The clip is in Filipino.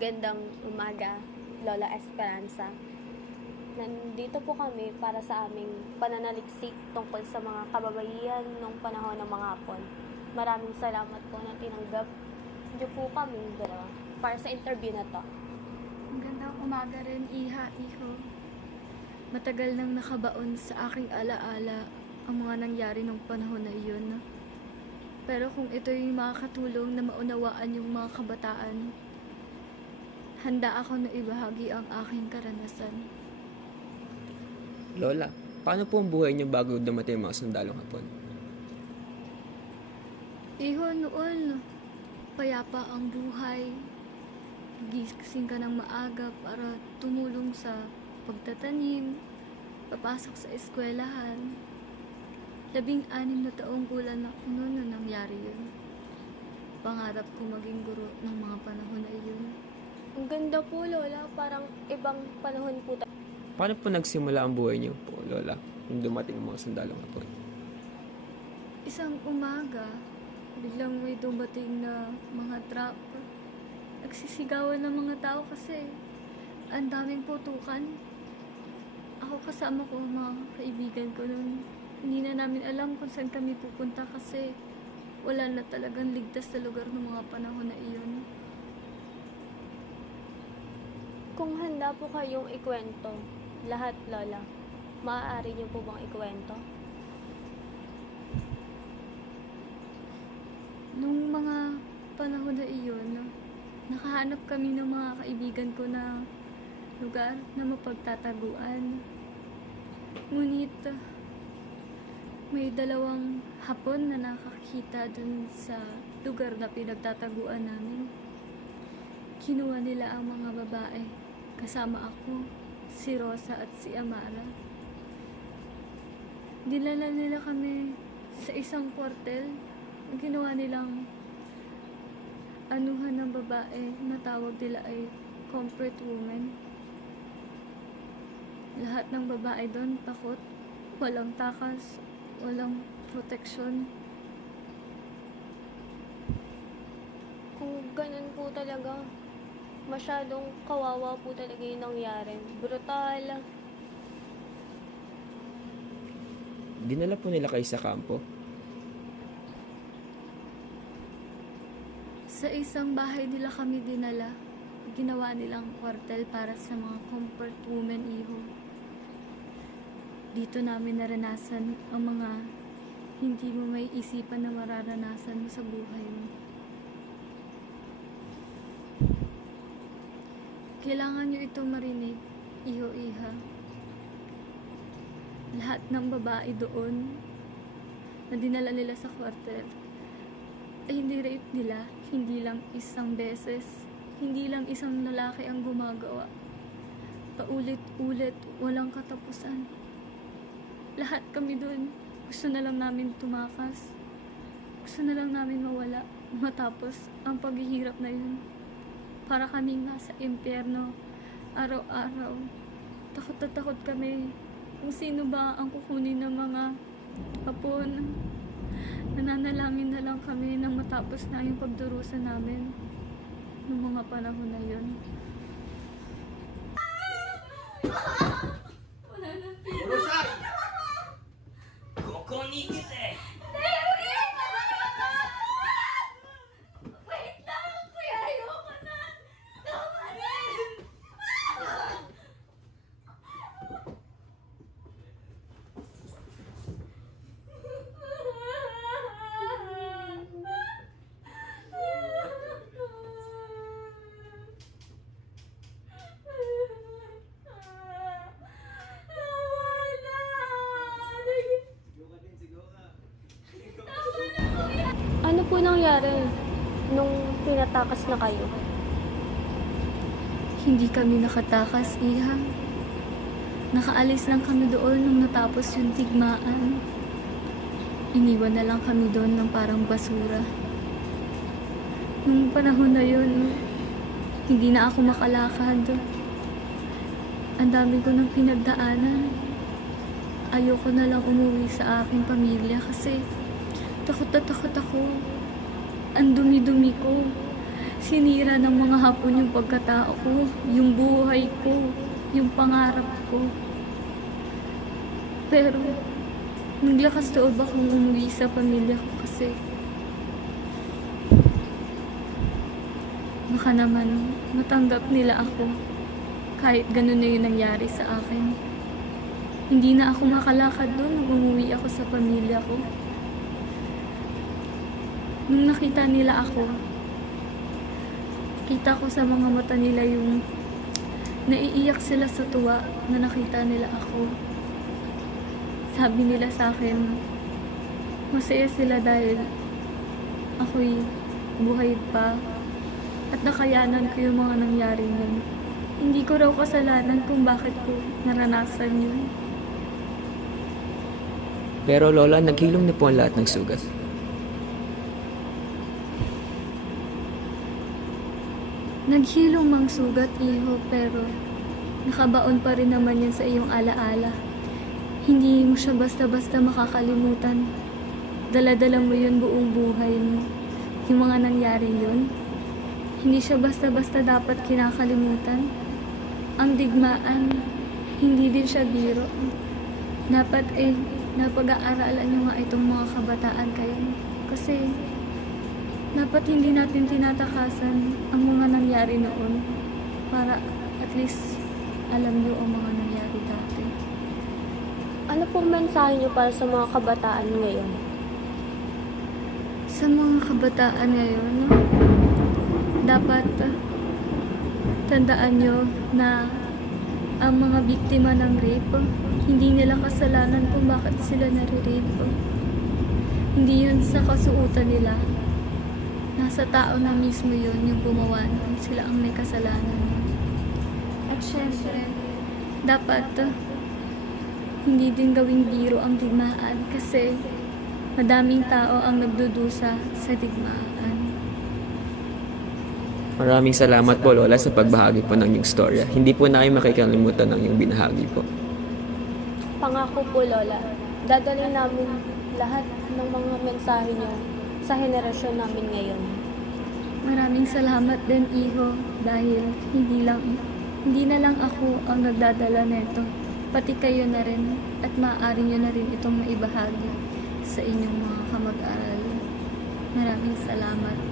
Magandang umaga, Lola Esperanza. Nandito po kami para sa aming pananaliksik tungkol sa mga kababaihan nung panahon ng mga Hapon. Maraming salamat po na tinanggap niyo po kami dalawa para sa interview na to. Magandang umaga rin, Iha, Iho. Matagal nang nakabaon sa aking alaala ang mga nangyari nung panahon na iyon. Pero kung ito'y makakatulong na maunawaan yung mga kabataan, handa ako na ibahagi ang aking karanasan. Lola, paano po ang buhay niyo bago dumating ang mga sundalong Hapon? Iho, noon, payapa ang buhay. Gising ka ng maaga para tumulong sa pagtatanim, papasok sa eskwelahan. 16 na taong gulang ako noon na nangyari yun. Pangarap ko maging guro ng mga panahon na iyon. Ang ganda po, Lola. Parang ibang panahon po tayo. Paano po nagsimula ang buhay niyo po, Lola, nung dumating ang mga sundalong Hapon? Isang umaga, biglang may dumating na mga truck. Nagsisigawan ng mga tao kasi ang daming putukan. Ako kasama ko, mga kaibigan ko noon. Hindi na namin alam kung saan kami pupunta kasi wala na talagang ligtas na lugar ng mga panahon na iyon. Kung handa po kayong ikwento, lahat, Lola, maaari niyo po bang ikwento? Nung mga panahon na iyon, nakahanap kami ng mga kaibigan ko na lugar na mapagtataguan. Ngunit, may 2 Hapon na nakakita dun sa lugar na pinagtataguan namin. Kinuha nila ang mga babae. Kasama ako, si Rosa at si Amara. Dinala nila kami sa isang kwartel. Ang ginawa nilang anuhan ng babae na tawag nila ay comfort woman. Lahat ng babae doon takot, walang takas, walang proteksyon. Kung ganun po talaga, masyadong kawawa po talaga yung nangyari. Brutal. Dinala po nila kayo sa kampo? Sa isang bahay nila kami dinala. Ginawa nilang kwartel para sa mga comfort women, Iho. Dito namin naranasan ang mga hindi mo may isipan na mararanasan mo sa buhay mo. Kailangan nyo itong marinig, Iho, Iha. Lahat ng babae doon na dinala nila sa kwartel ay hindi rape nila, hindi lang isang beses, hindi lang isang lalaki ang gumagawa. Paulit-ulit, walang katapusan. Lahat kami doon, gusto na lang namin tumakas. Gusto na lang namin mawala, matapos ang paghihirap na yun. Para kaming nasa impyerno, araw-araw. Takot na takot kami kung sino ba ang kukunin ng mga Hapon. Nananalangin na lang kami nang matapos na yung pagdurusa namin noong mga panahon na yun. Urusan! Kukunin kita eh! Wait lang! Kuya, ayoko na! Tama na! Ano po nangyari nung pinatakas na kayo? Hindi kami nakatakas, Iha. Nakaalis lang kami doon nung natapos yung tigmaan. Iniwan na lang kami doon ng parang basura. Nung panahon na yun, hindi na ako makalakad. Ang dami ko nang pinagdaanan. Ayoko na lang umuwi sa aking pamilya kasi takot na takot ako. Ang dumi-dumi ko. Sinira ng mga hapon yung pagkatao ko, yung buhay ko, yung pangarap ko. Pero, naglakas loob akong umuwi sa pamilya ko kasi baka naman matanggap nila ako kahit ganun na yung nangyari sa akin. Hindi na ako makalakad doon nung umuwi ako sa pamilya ko. Nung nakita nila ako, kita ko sa mga mata nila yung naiiyak sila sa tuwa na nakita nila ako. Sabi nila sa akin, masaya sila dahil ako'y buhay pa at nakayanan ko yung mga nangyari yun. Hindi ko raw kasalanan kung bakit ko naranasan yun. Pero Lola, naghilom na po ang lahat ng sugat. Naghilong mang sugat, iho, pero nakabaon pa rin naman yan sa iyong alaala. Hindi mo siya basta-basta makakalimutan. Dala-dala mo yun buong buhay mo. Yung mga nangyari yun, hindi siya basta-basta dapat kinakalimutan. Ang digmaan, hindi din siya biro. Dapat napag-aaralan nyo nga itong mga kabataan kayo. Kasi dapat hindi natin tinatakasan ang mga nangyari noon para at least alam nyo ang mga nangyari dati. Ano pong mensahe niyo para sa mga kabataan ngayon? Sa mga kabataan ngayon, dapat tandaan nyo na ang mga biktima ng rape, hindi nila kasalanan kung bakit sila nare-rape. Hindi yun sa kasuotan nila. Nasa tao na mismo yun yung gumawa nun. Sila ang may kasalanan. At syempre, dapat hindi din gawing biro ang digmaan kasi madaming tao ang nagdudusa sa digmaan. Maraming salamat po Lola sa pagbahagi po ng inyong storya. Hindi po na kayo makikalimutan ng inyong binahagi po. Pangako po, Lola, dadalhin namin lahat ng mga mensahe niyo sa henerasyon namin ngayon. Maraming salamat din, Iho, dahil hindi na lang ako ang nagdadala nito. Pati kayo na rin at maaari nyo na rin itong maibahagi sa inyong mga kamag-aral. Maraming salamat.